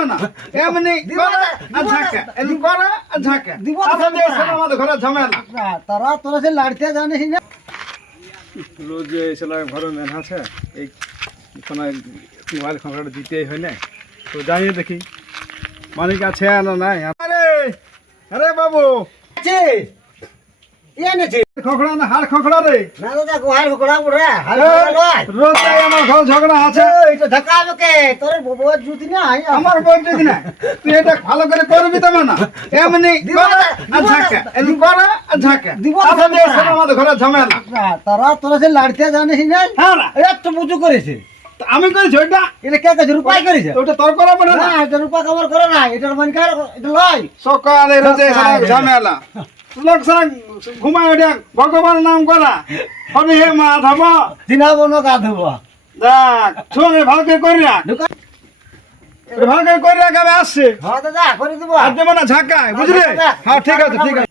দেবো না এমনি করে আর ঝাঁকা এমনি করে আর ঝাঁকা আমাদের ঘরে ঝামেলা তারা তোরা সে লাড়তে জানিস না রোজ এসে ঘরে মেন আছে এই মোবাইল খবরটা দিতেই হয় না তো যাইয়ে দেখি মালিক আছে না নাই আরে আরে বাবু আছে এনেছে খোকড়া না হাড় খোকড়া রে না দাদা গোহাই খোকড়া পড়ে হাল খোকড়া লয় রোজ যাই আমার ঘর ঝগড়া আছে এটা ধাক্কা হবে তোর বউ জুতি না আমার বউ যদি না তুই এটা ভালো করে করবি তো না এমনি করে আর ঝাঁকা এমনি করে আর ঝাঁকা আমাদের ঘরে ঝামেলা তারা তোরা সে লাড়তে জানিস না হ্যাঁ না এত বুঝু করেছে আমি করেছি ওইটা এটা কে কাছে রূপাই করেছে ওটা তোর করা পড়ে না না এটা রূপা কভার করে না এটার মন কার এটা লয় সকালে রোজ ঝামেলা লোক সারা ঘুমায় ওটা ভগবানের নাম করা হরে হে মাধব দিনাবো না গাধব দেখ শোনে ভালকে করিয়া ভালকে করিয়া গাবে আসছে হ্যাঁ দাদা করে দেবো আর দেবো না ঝাঁকায় বুঝলি হ্যাঁ ঠিক আছে ঠিক আছে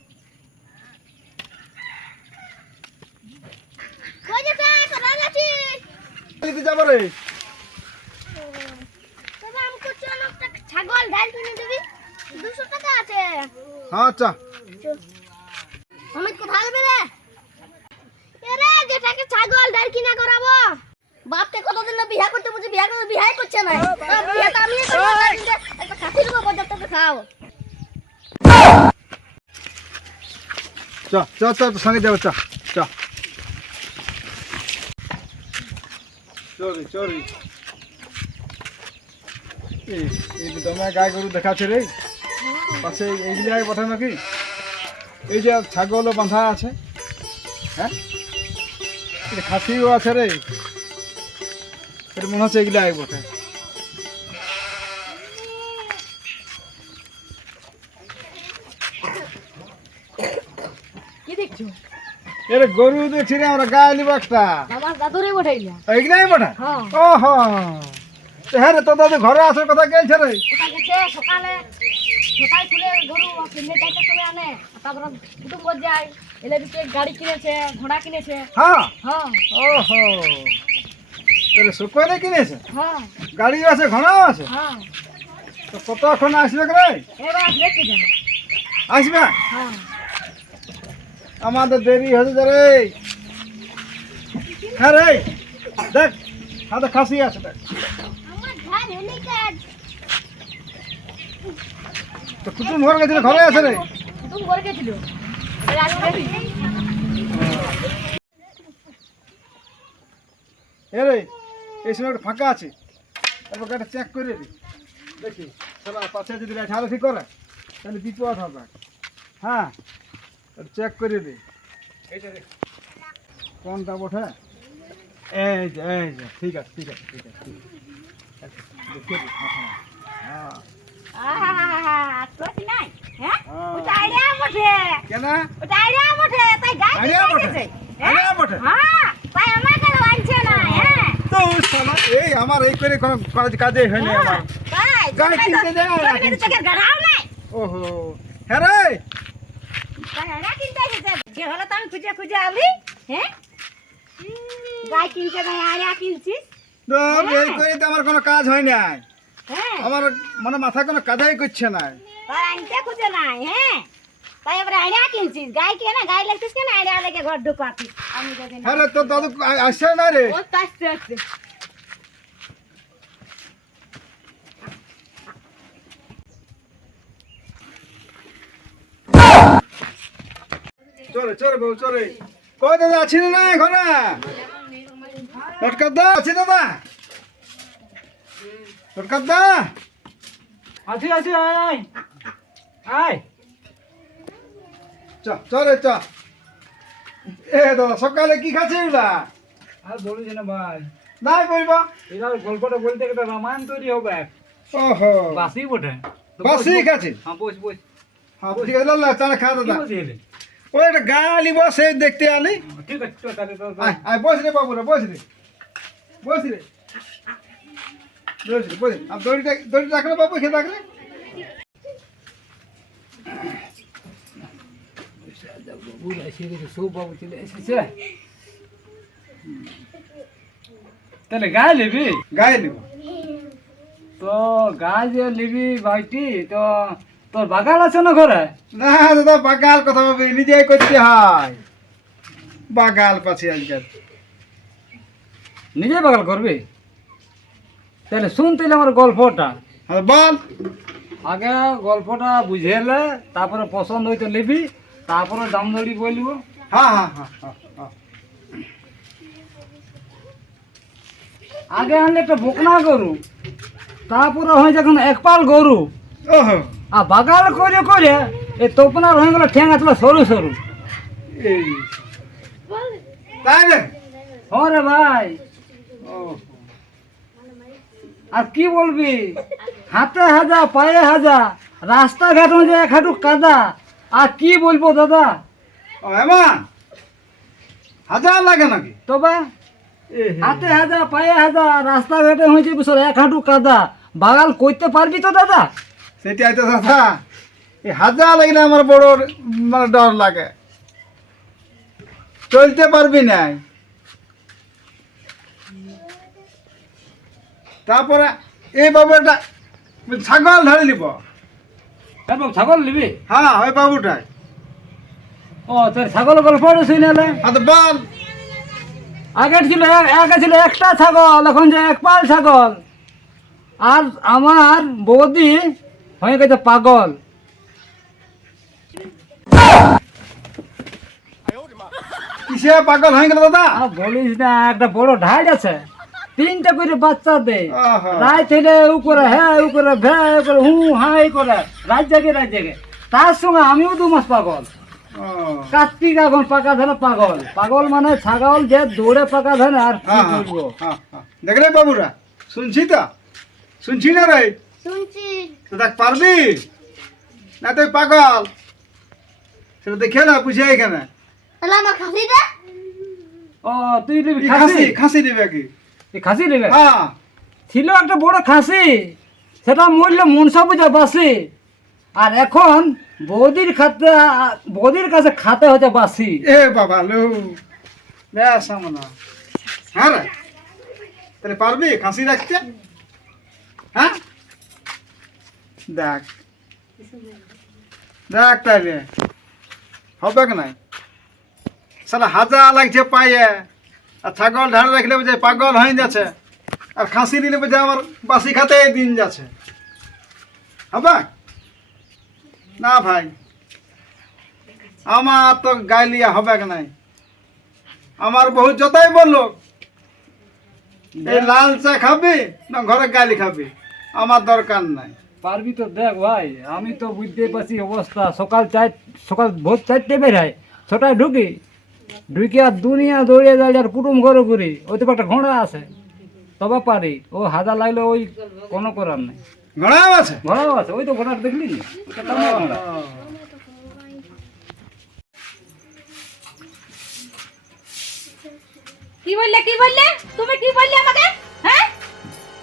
যাবো রে ছাগল ডাল কিনে দিবি 200 টাকা আছে হ্যাঁ আচ্ছা অমিত কোথায় যাবে রে এরে যেটাকে ছাগল ডাল কিনা করাবো বাপকে কতদিন না বিয়া করতে বুঝি বিয়া করে বিয়াই করছে না বিয়াটা আমি করব একটা খাসি দেবো পর্যাপ্ত খাও চ চ চ সঙ্গে যাবো চ চ চরি চরি এই দমে গাই গরু দেখাচ্ছে রে পাশে এইগুলি আগে পথে নাকি এই যে ছাগলও বাঁধা আছে হ্যাঁ খাসিও আছে রে এটা মনে হচ্ছে এগুলি আগে পথে কি দেখছো এর গরু দেখছি রে আমরা গায়ে নিব একটা আমার দাদুরে বঠাইলা এইগুলাই বটা হ্যাঁ ওহো হ্যাঁ রে তো দাদু ঘরে আসার কথা গেছে রে ওটা গেছে সকালে সকাল খুলে গরু কিনে চাইতে চলে আনে তারপর কুটুম বল যায় এলে দিকে গাড়ি কিনেছে ঘোড়া কিনেছে হ্যাঁ হ্যাঁ ওহো তাহলে শুকোয় কিনেছে হ্যাঁ গাড়িও আছে ঘোড়াও আছে হ্যাঁ তো কতক্ষণ আসবে রে এবার দেখি যান আসবে হ্যাঁ আমাদের দেরি হয়ে যাবে রে হ্যাঁ রে দেখ হাতে খাসি আছে দেখ আমার ঘর এনে কাজ তো কুটুম ঘর গেছিল ঘরে আছে রে কুটুম ঘরে গেছিল এবার আসবে এ রে এই সময় একটা ফাঁকা আছে তারপর গাড়িটা চেক করে রে দেখি চলা পাশে যদি ঠালো ঠিক করে তাহলে বিপদ হবে হ্যাঁ চেক করে দে এই যে কোনটা বটে এই যে ঠিক আছে ঠিক আছে ঠিক আছে দেখে দে হ্যাঁ আহা তো নাই হ্যাঁ ওটা আইডিয়া বটে কেন ওটা আইডিয়া বটে তাই গাই আইডিয়া বটে আইডিয়া বটে হ্যাঁ তাই আমাকে আনছে না হ্যাঁ তো সালা এই আমার এই করে কোনো কাজে হয় না আমার তাই গাই কিনতে যায় তোকে গাড়াও নাই ওহো হ্যাঁ রে তাই আইডিয়া কিনতে এসেছে যে হলো তো আমি খুঁজে খুঁজে আলি হ্যাঁ গাই কিনতে নাই আইডিয়া কিনছিস এই করে তো আমার কোনো কাজ হয় না হ্যাঁ আমার মানে মাথা কোনো কাজই করছে না তাই আনতে খুঁজে নাই হ্যাঁ তাই এবারে আইডিয়া কিনছিস গাই কে না গাই লাগছিস কেন আইডিয়া লেগে ঘর ঢুকাতিস আমি যদি না হ্যাঁ রে তোর দাদু আসছে না রে ও তো আসছে আসছে চলে চলে বউ চলে কই দাদা আছি না ঘরে লটকার দা আছি দাদা লটকার দা আছি আছি আয় আয় চলে চ এ দাদা সকালে কি খাচ্ছি ওটা আর বলিস না ভাই নাই বলবা এরা গল্পটা বলতে গেলে রামায়ণ তৈরি হবে ওহো বাসি বটে বাসি খাচ্ছি হ্যাঁ বস বস হ্যাঁ ঠিক আছে লাল্লা চা খা দাদা বসিয়ে ওই একটা গালি বসে দেখতে আলি ঠিক আছে চল তাহলে তো আয় আয় বস রে বাবু রে বস রে বস রে বস রে বস আর দড়ি রাখলে বাবু খেয়ে রাখলে বুঝা এসে গেছে সব বাবু চলে এসেছে তাহলে গায়ে নেবি গায়ে নেব তো গাছ যে নিবি ভাইটি তো তোর বাগান আছে না ঘরে? না দাদা, বাগাল কথা ভাবি নিজেই করতে হয়। বাগাল পাচ্ছি আজকাল। নিজে বাগান করবি? তাহলে শুন তাহলে আমার গল্পটা। হ্যাঁ বল। আগে গল্পটা বুঝেলে তারপরে পছন্দ হইতে নিবি, তারপরে দাম দড়ি বলবো। হ্যাঁ হ্যাঁ হ্যাঁ হ্যাঁ হ্যাঁ। আগে আনলে একটা বকনা গরু, তারপরে হয় যখন একপাল গরু, ওহো, আর বাগাল করে করে এই তোপনার হয়ে গেল ঠ্যাং আসলো সরু সরু। এই তাই রে? হ্যাঁ রে ভাই, ওহো, আর কি বলবি, হাতে হাজা পায়ে হাজা, রাস্তাঘাট হয়ে যায় এক হাঁটু কাদা। আর কি বলবো দাদা, ও এমন হাজার লাগে নাকি? তবে এ হাতে হাজা পায়ে হাজা, রাস্তাঘাটে হয়েছে বছর এক হাঁটু কাদা। বাগাল করতে পারবি তো দাদা? সেটাই তো দাদা, এই হাজার লাগলে আমার বড় মানে ডর লাগে, চলতে পারবি না। তারপরে এই বাবু একটা ছাগল ধরে নিব। তারপর ছাগল নিবি? হ্যাঁ ওই বাবুটাই। ও তোর ছাগল গল্প শুনেলে হ্যাঁ তো বল। আগে ছিল একটা ছাগল, এখন যে এক পাল ছাগল। আর আমার বৌদি হয়ে গেছে পাগল। কিসে পাগল হয়ে গেল দাদা? আর বলিস না, একটা বড় ঢাইড আছে, 3টা করে বাচ্চা দেয়। আহা। রাত হইলে উ করে হ্যাঁ, উ করে ভ্যা, উ করে হু হাই করে, রাত জাগে। তার সঙ্গে আমিও 2 মাস পাগল। ও, কার্তিক এখন পাকা ধানে পাগল। পাগল মানে ছাগল যে দৌড়ে পাকা ধানে। আর কি হ্যাঁ হ্যাঁ বলবো, হ্যাঁ হ্যাঁ। দেখলে বাবুরা, শুনছি তো, শুনছি না রে? শুনছি। তো দেখ পারবি না তুই পাগল, সেটা দেখে না বুঝে এখানে। তাহলে আমার খাসি দে। ও তুই নিবি এই খাসি? খাসি খাসি দিবে কি? এই খাসি নেবে? হ্যাঁ ছিল একটা বড় খাসি, সেটা মরলে মনসা পূজা বাসি। আর এখন বৌদির কাছে খাতে হচ্ছে বাসি। এ বাবা লো, বেশ সামনা। হ্যাঁ রে, তাহলে পারবি খাসি রাখতে? হ্যাঁ দেখ দেখ তাইলে হবে কি নাই? সালা হাজা লাগছে পায়ে, আর ছাগল ঢাড়ে রাখলে বুঝে পাগল হয়ে যাচ্ছে, আর খাসি নিলে বুঝে আমার বাসি খাতে দিন যাচ্ছে। হবে না ভাই, আমার তো গাইলিয়া হবে কি নাই? আমার বহু যতই বললো এই লাল চা খাবি না ঘরে গালি খাবি, আমার দরকার নাই। পারবি তো দেখ ভাই, আমি তো বুঝতে পারছি অবস্থা। সকাল ভোর 4টে বেরাই, 6টায় ঢুকি আর দুনিয়া দৌড়িয়ে দাঁড়িয়ে আর কুটুম ঘরে ঘুরি। ওই তো একটা ঘোড়া আছে, তবে পারি। ও হাজার লাগলে ওই কোনো করার নেই। ঘোড়াও আছে? ঘোড়াও আছে, ওই তো ঘোড়া দেখলি না? ওটা তো আমার ঘোড়া। কি বললে তুমি কি বললে আমাকে? হ্যাঁ,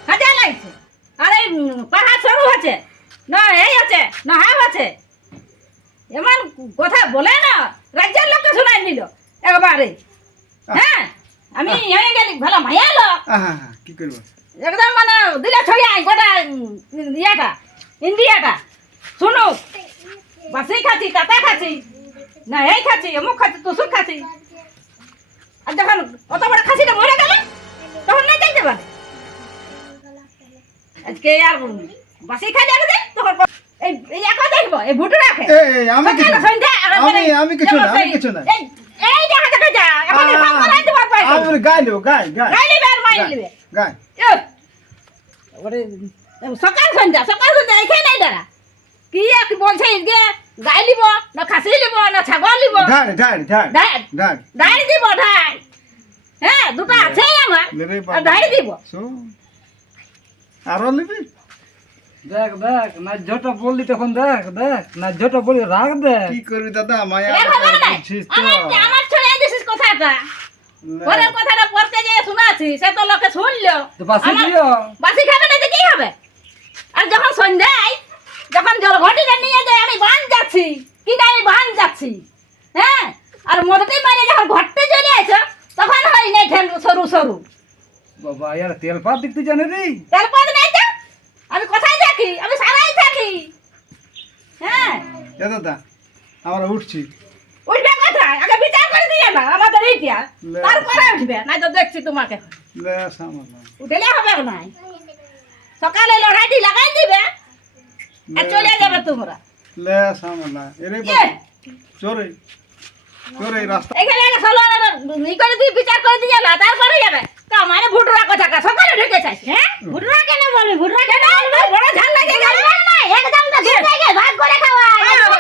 হাজার লাগছে। আরে পাহাড় সরু আছে না, এই আছে না, হাফ আছে। এমন কথা বলে না, রাজ্যের লোককে শোনাই নিল একবারে। হ্যাঁ, আমি হয়ে গেলি ভালো মায়ালো আহা, কি করবো? একদম, মানে দিলে ছড়িয়ে গোটা ইয়েটা, ইন্ডিয়াটা শুনো। বাসি খাচ্ছি, তাতা খাচ্ছি না, এই খাচ্ছি, অমুক খাচ্ছি, তুসুক খাচ্ছি। আর যখন অত বড় খাসিটা মরে গেলে তখন না চাইতে পারে। আজকে আর বাসি খাই যাবে যে, তখন এই একা দেখবো, এই ভুটু রাখে আমি কিছু না, আমি কিছু না, আমি কিছু না। এই দেখা দেখা যা, এখন ভাগ করে দিতে পারবে। আমি গাইলো গাই গাই গাই লিবে আর মাই লিবে। গাই। ওরে সকাল সন্ধ্যা এখানে নাই দাঁড়া। কি এক বলছে যে গাই লিব না খাসি লিব না ছাগল লিব? ঢাড় ঢাড় ঢাড় ঢাড় ঢাড় ঢাড়ি দিব, ঢাড়। হ্যাঁ, দুটো আছে আমার, লেরে আর ঢাড়ি দিব। আরো নিবি? দেখ ন্যায্যটা বললি তখন, দেখ ন্যায্যটা বলি, রাখ দেখ। কি করবি দাদা, মায়া এ খবর নাই, বুঝছিস তো? আমার ছড়িয়ে দিছিস কথাটা। পরের কথাটা পড়তে যেয়ে শোনাচ্ছি, সে তো লোকে শুনলো। তো বাসি আমার- দিও। বাসি খাবে না তো কি হবে? আর যখন সন্ধ্যায় যখন জল ঘটিটা নিয়ে যায়, আমি বান যাচ্ছি, কি আমি বান যাচ্ছি। হ্যাঁ, আর মদতে মারে যখন ঘটতে চলে আসো, তখন হয় নাই ঠেল সরু সরু। বাবা ইয়ার তেল পাত দেখতে জানে রে। তারপর নাই তো আমি সারাই থাকি। হ্যাঁ, এ দাদা আমরা উঠছি। উঠবে কোথায়? আগে বিচার করে দিয়ে না আমাদের এইটা, লে। তারপরে উঠবে, নাই তো দেখছি তোমাকে। লে সামলা উঠলে হবে না, সকালে লড়াইটি লাগাই দিবে আর চলে যাবে তোমরা। লে সামলা এরে ইয়ে, চোরে চোরে রাস্তা এখানে আগে ষোলো ই করে দিয়ে বিচার করে দিয়ে না, তারপরে যাবে। তা মানে ভুটরা কথা কা সকালে ঢুকে চাইছে। হ্যাঁ, ভুটরা কেন বলবি? ভুটরা কেন বলবি? বড় ঝাল লাগে গেল না, একদম তো দুই জায়গায় ভাগ করে খাওয়া।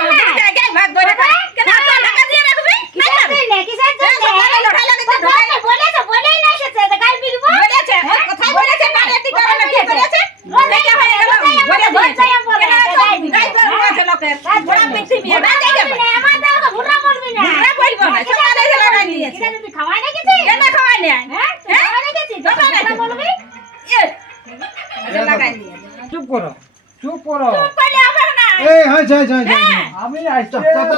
দুই জায়গায় ভাগ করে খাওয়া। কেন আপনি ঢাকা দিয়ে রাখবি? না না, কিসের জন্য? সকালে লড়াই লাগে তো বলেছে, বলেই না এসেছে, তো গাল বিলবো। বলেছে, কোথায় বলেছে? পারেটি করে না কি বলেছে? দেখে হয়ে গেল, বলে দিয়েছে। গাই বলেছে লোকের। বড় পৃথিবী, না যাবে না। আমার দাও তো ভুটরা বলবি না। ভুটরা বলবো না, সকালে লড়াই নিয়েছে। কিরা যদি খাওয়াই না গেছি? কেন খাওয়াই না? হ্যাঁ, খাওয়াই না গেছি। ভুটরা বলবি? ইয়ে, এটা লাগাই দিয়ে। চুপ করো, চুপ করো। চুপ করলে হবে না। এই হাই হাই হাই হাই আমি আসছি। আজকে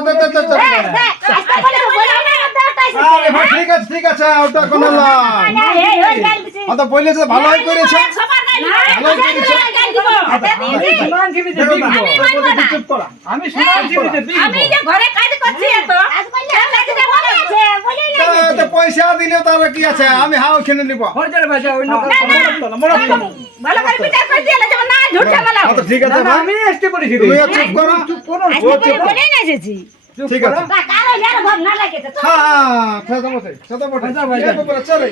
বলে বলে না, দাওটাইছে। আরে ভাই ঠিক আছে ওটা কোন লয় না, এই ওই গাল দিছি। অত বলেছে ভালোই করেছে সবার গাল দিব। ভালোই করেছে। গাল দিব। আমি সুনাম টিভিতে দেখো না, বিকবো। তারপরে তুই চুপ করা আমি সুনাম টিভিতে আমি বিকবো। যে ঘরে কাজ করছি এত, আজ করলে লাগছে বলে আছে, বলে না। তো পয়সা দিলেও তাহলে কি আছে আমি হাও খেলে নিব হরজার ভাষা অন্য কথা ভালো করে বিচার করে দিয়ে যেমন না ঝুট ঝামেলা। তো ঠিক না, আছে না, ভাই আমি আসতে পড়েছি রে। তুমি চুপ করো চুপ করো, ও চুপ করো। বলে না এসেছি। চুপ ঠিক করো। আছে। কারো যার ভাব না লাগে তো। হ্যাঁ ফেদা বটে ফেদা বটে। চলে